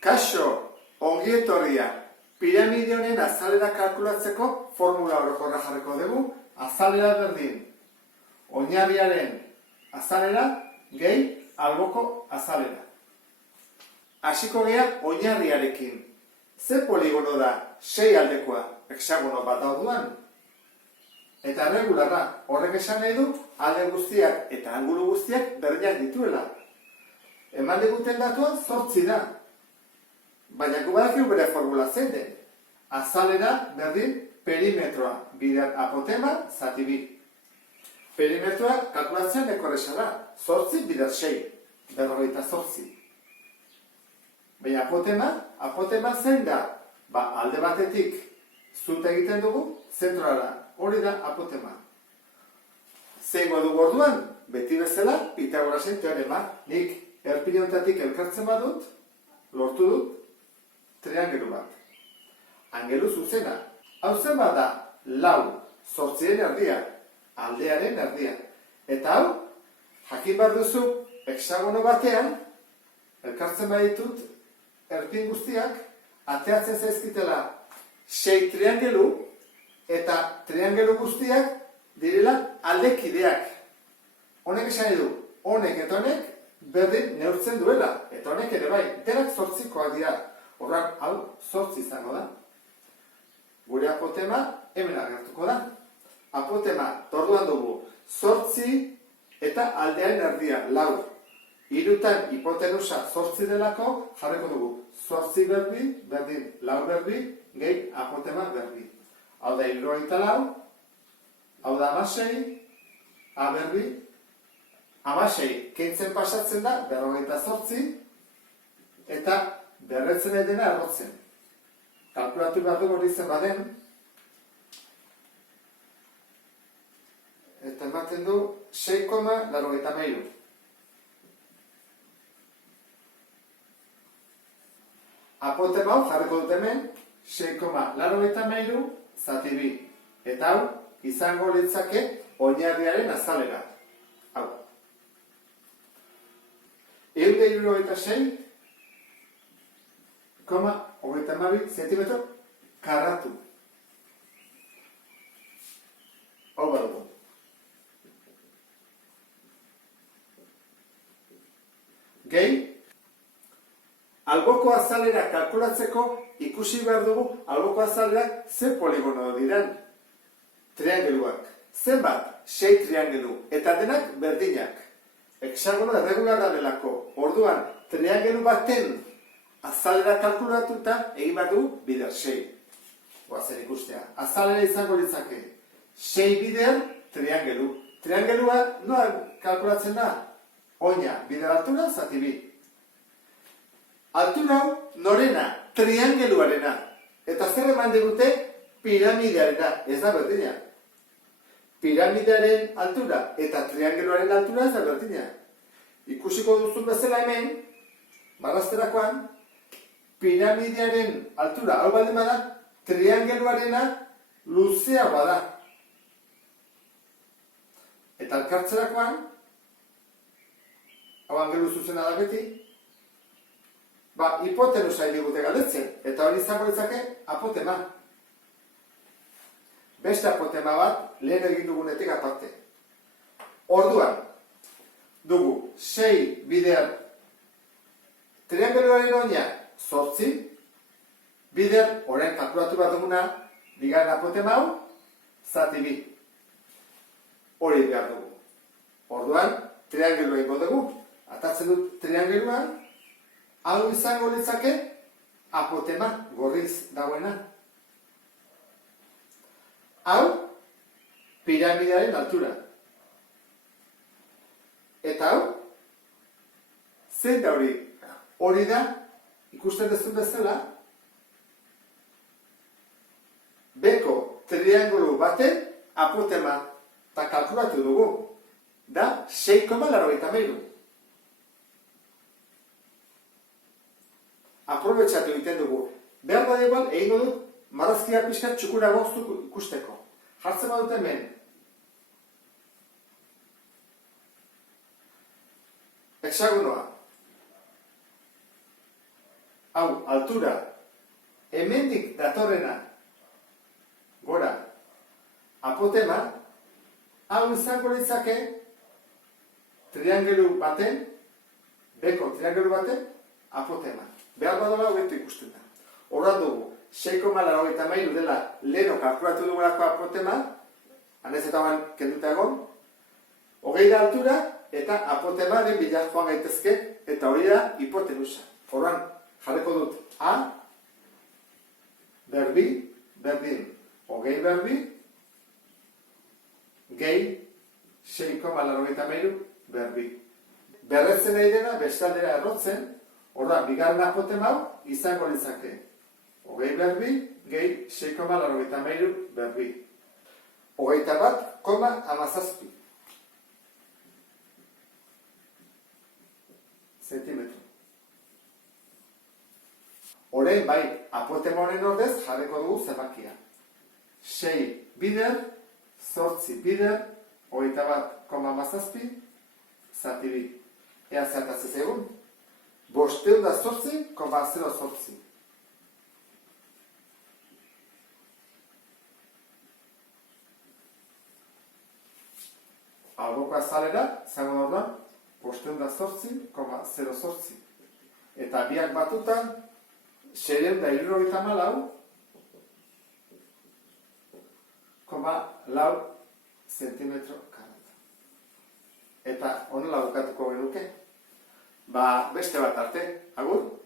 Kaixo, ongi etorria. Piramide honen azalera kalkulatzeko formula orokorra jarriko dugu. Azalera berdin oinarriaren azalera gehi alboko azalera. Hasiko gea oinarriarekin. Ze poligono da 6 aldekoa hexagono bat da orduan? Eta regularra, horrek esan nahi du alde guztiak eta angulu guztiak berdinak dituela. Eman diguten datua 8 da. Baina gu badakigu bere formula zein den. Azalera berdin perimetroa bider apotema zati bi. Perimetroa kalkulatzen nahiko erraza da. 8 bider 6, 48. Baina apotema zein da? Alde batetik zute egiten dugu, zentrora. Hori da apotema. Zeingo dugu orduan? Beti bezala, Pitagorasen teorema. Nik erpiniontatik elkartzen badut, lortu dut, triangelu bat. Angelu zuzena. Hau zen bat da, 4, 8 erdia, aldearen erdia. Eta hau, jakin behar duzu, hexagono batean, elkartzen baditut, erpin guztiak, ateatzen zaizkitela 6 triangelu, eta triangelu guztiak direla aldekideak. Honek esan du, honek eta honek berdin neurtzen duela. Eta honek ere bai, denak 8koak dira. Horrak, hau 8 izango da. Gure apotema hemen agertuko da. Apotema, torduan dugu, 8 eta aldearen erdia, 4. Hirutan hipotenusa 8 delako, jarriko dugu 8 berbi, berdin 4 berbi, gehi apotema berbi. Hau da 74, hau da 16, A berbi, 16 kentzen pasatzen da, 48, eta berretzen edena errotzen. Kalkulatu behar dugu hori zen baden, eta ematen du 6,83. Apotema hau jarriko dut hemen, 6,83 zati bi. Eta hau, izango litzake oinarriaren azalera. Hau. 176,32 zentimetro karratu. Hau badugu. Gehi, alboko azalera kalkulatzeko ikusi behar dugu alboko azalerak ze poligono diran. Triangeluak. Zenbat? 6 triangelu. Eta denak berdinak. Hexagono erregularra delako. Orduan, triangelu baten azalera kalkulatuta egin bat du bider 6. Goazen ikustea. Azalera izango litzake. 6 bider triangelu. Triangelua noa kalkulatzen da? Oina, bider altura, zati bi. Altura hau, norena, triangeluarena. Eta zer eman digute piramidearena, ez da berdina. Piramidearen altura eta triangeluaren altura ez da berdina. Ikusiko duzun bezala hemen, marrazterakoan, piramidearen altura hau baldin bada, triangeluarena luzea bada. Eta elkartzerakoan, hau angelu zuzena da beti, hipotenusa digute galdetzen, eta hori izango litzake apotema. Beste apotema bat, lehen egin dugunetik aparte. Orduan, dugu 6 bider triangeluaren oina 8, bider, orain kalkulatu bat duguna, bigarren apotema hau, zati bi. Hori behar dugu. Orduan, triangelua ingo dugu, atatzen dut triangelua, hau izango litzake apotema gorriz dagoena. Hau, piramidearen altura. Eta hau, zein da hori? Hori da, ikusten dezun bezala, beko triangulu baten apotema eta kalkulatu dugu. Da 6,83. Aprobetxatu egiten dugu. Behar da igual, egingo dut, marrazkia pixka txukura goztu ikusteko. Jartzen badut hemen. Hexagonoa. hau, altura, hemendik datorrena, gora, apotema, hau izango litzake, triangelu baten, beko triangelu baten, apotema. Behar badola hobeto ikusten da. Horra dugu, 6,83 dela leheno kalkulatu dugulako apotema, hanez eta ban kenduta egon, 20 da altura eta apotemaren bila joan gaitezke, eta hori da hipotenusa. Horran jarriko dut A, berbi, berdin, 20 berbi, gehi 6,83 berbi. Berretzen nahi dena, bestaldera errotzen, horra, bigarren apotema hau izango litzake. 20 berbi, gehi 6,83 berbi. 21,17 zentimetro. Orain bai, apotema honen ordez jarriko dugu zenbakia. 6 bider, 8 bider, 21,17 zati bi. Ea zertatzen egun? 508,08. Alboko azalera, zango orduan, 508,08. Eta biak batutan, 674,4 zentimetro karata. Eta honela bukatuko genuke. Beste bat arte, agur?